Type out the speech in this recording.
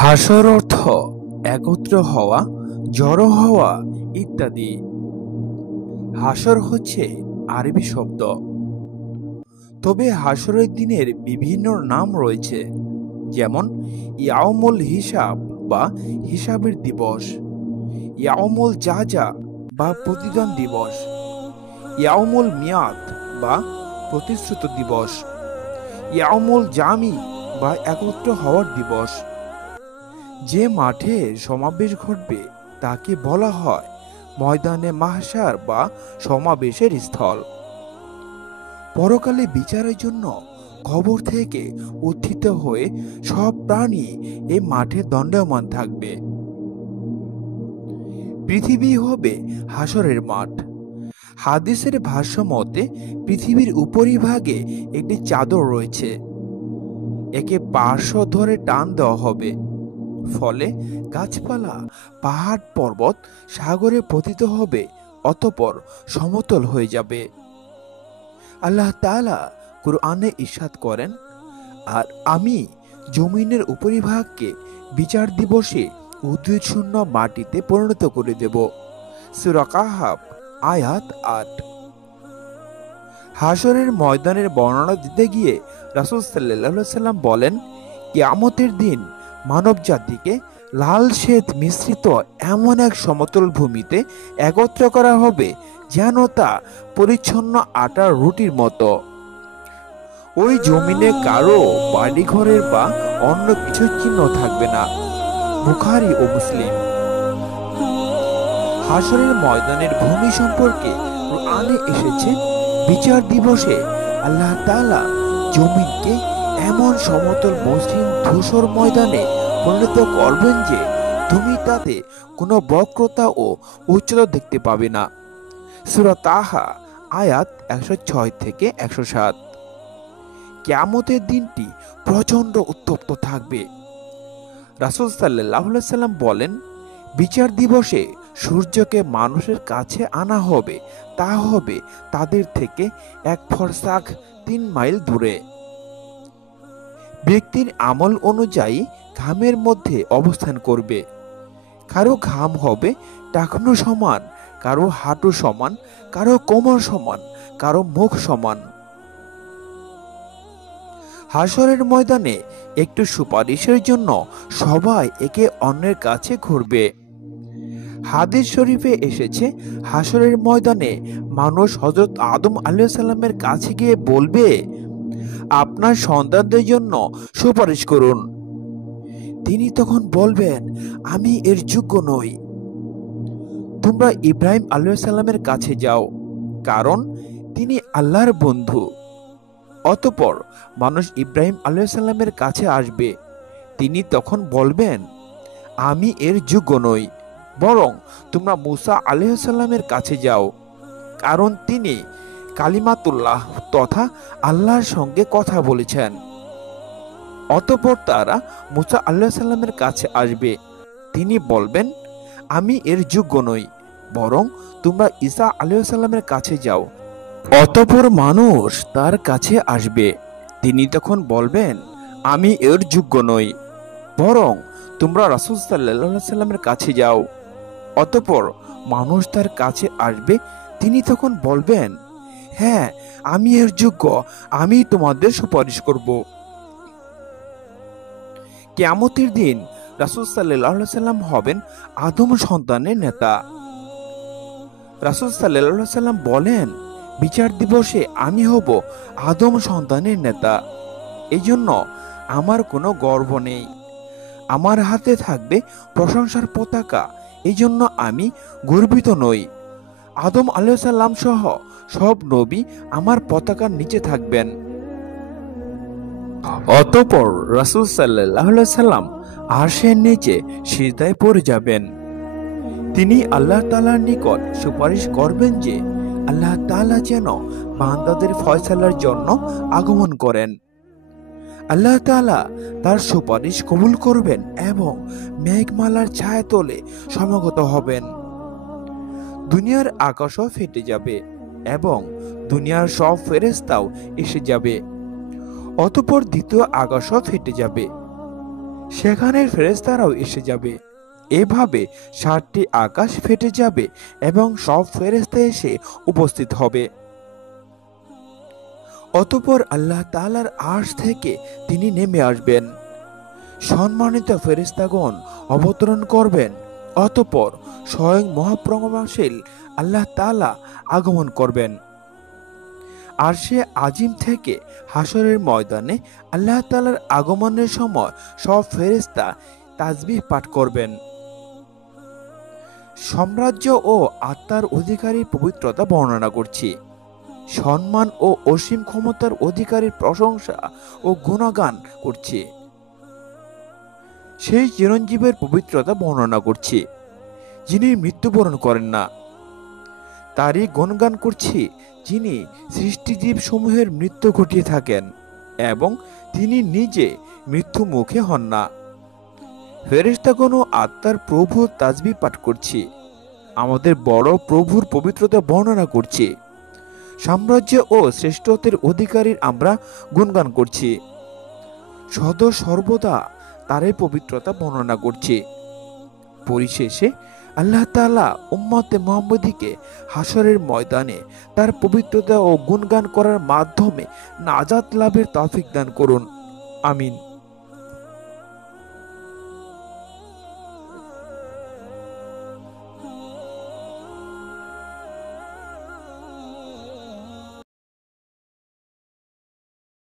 হাসর অর্থ একত্র হওয়া, জড়ো হওয়া ইত্যাদি। হাসর হচ্ছে আরবি শব্দ, তবে হাসরের দিনের বিভিন্ন নাম রয়েছে, যেমন ইয়াউমুল হিসাব বা হিসাবের দিবস, ইয়াউমুল জাজা বা প্রতিদান দিবস, ইয়াউমুল মিয়াদ বা প্রতিশ্রুত দিবস, ইয়াউমুল জামি বা একত্র হওয়ার দিবস। যে মাঠে সমাবেশ ঘটবে তাকে বলা হয় ময়দানে মাহশার বা সমাবেশের স্থল। পরকালে বিচারের জন্য কবর থেকে উত্থিত হয়ে সব প্রাণী এই মাঠে দণ্ডায়মান থাকবে। পৃথিবী হবে হাসরের মাঠ। হাদিসের ভাষ্য মতে পৃথিবীর উপরিভাগে একটি চাদর রয়েছে, একে পার্শ্ব ধরে টান দেওয়া হবে, ফলে গাছপালা, পাহাড় পর্বত সাগরে পতিত হবে, অতঃপর সমতল হয়ে যাবে। আল্লাহ তাআলা কুরআনে ইরশাদ করেন, আর আমি জমিনের উপরিভাগকে বিচার দিবসে উদ্ভিদ শূন্য মাটিতে পরিণত করে দেব। সূরা কাহফ আয়াত ৮। হাসরের ময়দানের বর্ণনা দিতে গিয়ে রাসূল সাল্লাল্লাহু আলাইহি ওয়াসাল্লাম বলেন, কিয়ামতের দিন মানব জাতিকে লাল শ্বেত মিশ্রিত এমন এক সমতল ভূমিতে একত্র করা হবে যেন তা পরিচ্ছন্ন আটার রুটির মতো। ওই জমিনে কারো বাড়িঘরের বা অন্য কিছু চিহ্ন থাকবে না। বুখারী ও মুসলিম। হাসরের ময়দানের ভূমি সম্পর্কে কুরআনে এসেছে, বিচার দিবসে আল্লাহ তাআলা জমিনকে এমন সমতল মসৃণ ধূসর ময়দানে পরিণত করবেন যে তুমি তাতে কোনো বক্রতা ও উচ্চতা দেখতে পাবে না। সূরা তাহা আয়াত ১০৬ থেকে ১০৭। কিয়ামতের দিনটি প্রচণ্ড উত্তপ্ত থাকবে। রাসূল সাল্লাল্লাহু আলাইহি ওয়াসাল্লাম বলেন, বিচার দিবসে সূর্যকে মানুষের কাছে আনা হবে, তা হবে তাদের থেকে এক ফরসাখ ৩ মাইল দূরে। ব্যক্তির আমল অনুযায়ী ঘামের মধ্যে অবস্থান করবে। কারো ঘাম হবে টাকনু সমান, কারো হাঁটু সমান, কারো কোমর সমান, কারো মুখ সমান। হাসরের ময়দানে একটু সুপারিশের জন্য সবাই একে অন্যের কাছে ঘুরবে। হাদিস শরীফে এসেছে, হাসরের ময়দানে মানুষ হযরত আদম আলাইহিস সালামের কাছে গিয়ে বলবে, আপনার সন্তানদের জন্য সুপারিশ করুন। তিনি তখন বলবেন, আমি এর যোগ্য নই। তোমরা ইব্রাহিম আলাইহিস সালামের কাছে যাও, কারণ তিনি আল্লাহর বন্ধু। অতঃপর মানুষ ইব্রাহিম আলাইহিস সালামের কাছে আসবে। তিনি তখন বলবেন, আমি এর যোগ্য নই, বরং তোমরা মূসা আলাইহিস সালামের কাছে যাও, কারণ তিনি কালিমাতুল্লাহ তথা আল্লাহর সঙ্গে কথা বলেছেন। অতঃপর তারা মূসা আলাইহিস সালামের কাছে আসবে। তিনি বলবেন, আমি এর যোগ্য নই, বরং তোমরা ঈসা আলাইহিস সালামের কাছে যাও। অতঃপর মানুষ তার কাছে আসবে। তিনি তখন বলবেন, আমি এর যোগ্য নই, বরং তোমরা রাসূল সাল্লাল্লাহু আলাইহি সাল্লামের কাছে যাও। অতঃপর মানুষ তার কাছে আসবে। তিনি তখন বলবেন, হ্যাঁ, আমি এর যোগ্য, আমি তোমাদের সুপারিশ করব। কিয়ামতের দিন রাসূল সাল্লাল্লাহু আলাইহি সাল্লাম হবেন আদম সন্তানের নেতা। রাসূল সাল্লাল্লাহু আলাইহি সাল্লাম বলেন, বিচার দিবসে আমি হব আদম সন্তানের নেতা। এজন্য আমার কোনো গর্ব নেই। আমার হাতে থাকবে প্রশংসার পতাকা, এজন্য আমি গর্বিত নই। আদম আলাইহিস সালাম সহ সব নবী আমার পতাকার নিচে থাকবেন। অতঃপর রাসূল সাল্লাল্লাহু আলাইহি সাল্লাম আরশের নিচে সিজদায় পড়ে যাবেন। তিনি আল্লাহ তাআলার নিকট সুপারিশ করবেন যে আল্লাহ তাআলা যেন বান্দাদের ফয়সালার জন্য আগমন করেন। আল্লাহ তাআলা তার সুপারিশ কবুল করবেন এবং মেঘমালার ছায়াতলে সমাগত হবেন। দুনিয়ার আকাশও ফেটে যাবে এবং দুনিয়ার সব ফেরেশতাও এসে যাবে। অতঃপর দ্বিতীয় আকাশও ফেটে যাবে সেখানের ফেরেশতারাও এসে যাবে। এভাবে 7টি আকাশ ফেটে যাবে এবং সব ফেরেশতা এসে উপস্থিত হবে। অতঃপর আল্লাহ তাআলার আরশ থেকে তিনি নেমে আসবেন। সম্মানিত ফেরেশতাগণ অবতরণ করবেন। অতঃপর স্বয়ং মহাপ্রজ্ঞাশীল আল্লাহ তাআলা আগমন করবেন। আরশে আজিম থেকে হাসরের ময়দানে আল্লাহ তাআলার আগমনের সময় সব ফেরেশতা তাসবিহ পাঠ করবেন। সাম্রাজ্য ও আত্মার অধিকারীর পবিত্রতা বর্ণনা করছি। সম্মান ও অসীম ক্ষমতার অধিকারীর প্রশংসা ও গুণগান করছি। সেই চিরঞ্জীবের পবিত্রতা বর্ণনা করছি, যিনি মৃত্যুবরণ করেন না। তারই গুণগান করছি, যিনি সৃষ্টিজীব সমূহের মৃত্যু ঘটিয়ে থাকেন এবং তিনি নিজে মৃত্যু মুখে হন না। ফেরেশতাগণ ও আত্মার প্রভু তাসবিহ পাঠ করছি। আমাদের বড় প্রভুর পবিত্রতা বর্ণনা করছি। সাম্রাজ্য ও শ্রেষ্ঠত্বের অধিকারীর আমরা গুণগান করছি। সদা সর্বদা তারই পবিত্রতা বর্ণনা করছি। পরিশেষে আল্লাহ তাআলা উম্মতে মুহাম্মদীকে হাসরের ময়দানে তার পবিত্রতা ও গুণগান করার মাধ্যমে নাজাত লাভের তৌফিক দান করুন। আমিন।